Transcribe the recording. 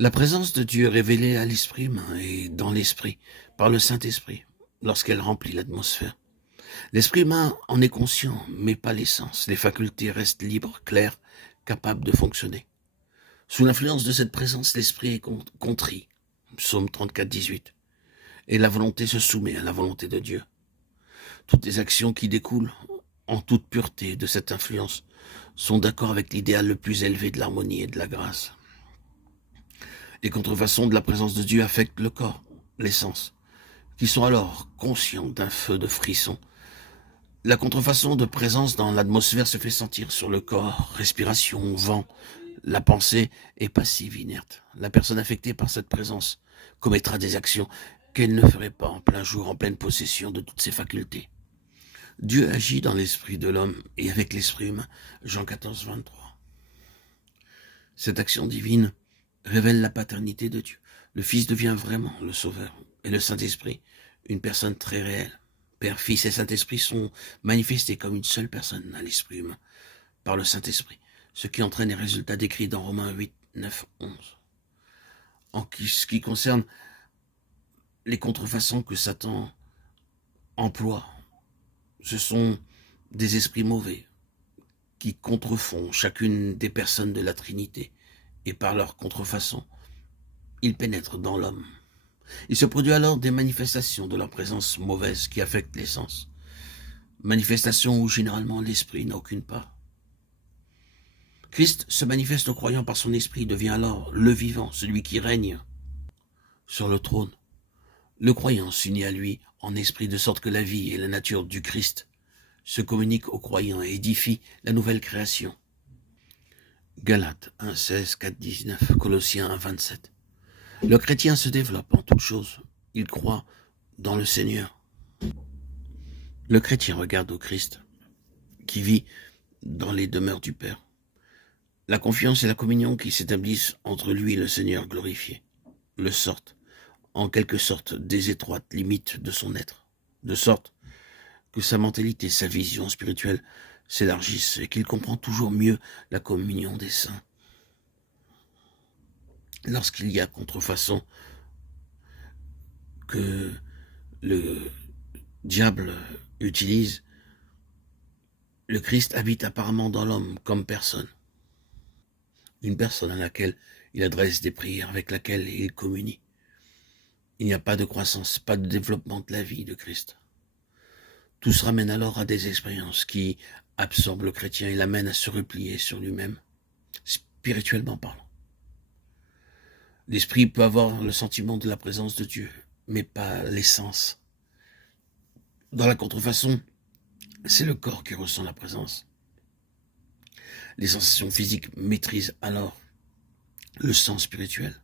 La présence de Dieu est révélée à l'esprit humain et dans l'esprit par le Saint-Esprit lorsqu'elle remplit l'atmosphère. L'esprit humain en est conscient, mais pas l'essence. Les facultés restent libres, claires, capables de fonctionner. Sous l'influence de cette présence, l'esprit est contrit. Psaume 34, 18. Et la volonté se soumet à la volonté de Dieu. Toutes les actions qui découlent, en toute pureté de cette influence, sont d'accord avec l'idéal le plus élevé de l'harmonie et de la grâce. Les contrefaçons de la présence de Dieu affectent le corps, l'essence, qui sont alors conscients d'un feu de frisson. La contrefaçon de présence dans l'atmosphère se fait sentir sur le corps, respiration, vent. La pensée est passive, inerte. La personne affectée par cette présence commettra des actions qu'elle ne ferait pas en plein jour, en pleine possession de toutes ses facultés. Dieu agit dans l'esprit de l'homme et avec l'esprit humain. Jean 14, 23. Cette action divine révèle la paternité de Dieu. Le Fils devient vraiment le Sauveur et le Saint-Esprit, une personne très réelle. Père, Fils et Saint-Esprit sont manifestés comme une seule personne à l'esprit humain par le Saint-Esprit, ce qui entraîne les résultats décrits dans Romains 8, 9, 11. En ce qui concerne les contrefaçons que Satan emploie, ce sont des esprits mauvais qui contrefont chacune des personnes de la Trinité et par leur contrefaçon, ils pénètrent dans l'homme. Il se produit alors des manifestations de leur présence mauvaise qui affectent les sens. Manifestations où généralement l'esprit n'a aucune part. Christ se manifeste aux croyants par son esprit, devient alors le vivant, celui qui règne sur le trône. Le croyant s'unit à lui en esprit de sorte que la vie et la nature du Christ se communiquent aux croyants et édifient la nouvelle création. Galates 1, 16, 4, 19, Colossiens 1, 27. Le chrétien se développe en toutes choses. Il croit dans le Seigneur. Le chrétien regarde au Christ, qui vit dans les demeures du Père. La confiance et la communion qui s'établissent entre lui et le Seigneur glorifié le sortent, en quelque sorte, des étroites limites de son être, de sorte que sa mentalité, sa vision spirituelle s'élargissent et qu'il comprend toujours mieux la communion des saints. Lorsqu'il y a contrefaçon que le diable utilise, le Christ habite apparemment dans l'homme comme personne. Une personne à laquelle il adresse des prières, avec laquelle il communie. Il n'y a pas de croissance, pas de développement de la vie de Christ. Tout se ramène alors à des expériences qui absorbent le chrétien et l'amènent à se replier sur lui-même, spirituellement parlant. L'esprit peut avoir le sentiment de la présence de Dieu, mais pas l'essence. Dans la contrefaçon, c'est le corps qui ressent la présence. Les sensations physiques maîtrisent alors le sens spirituel.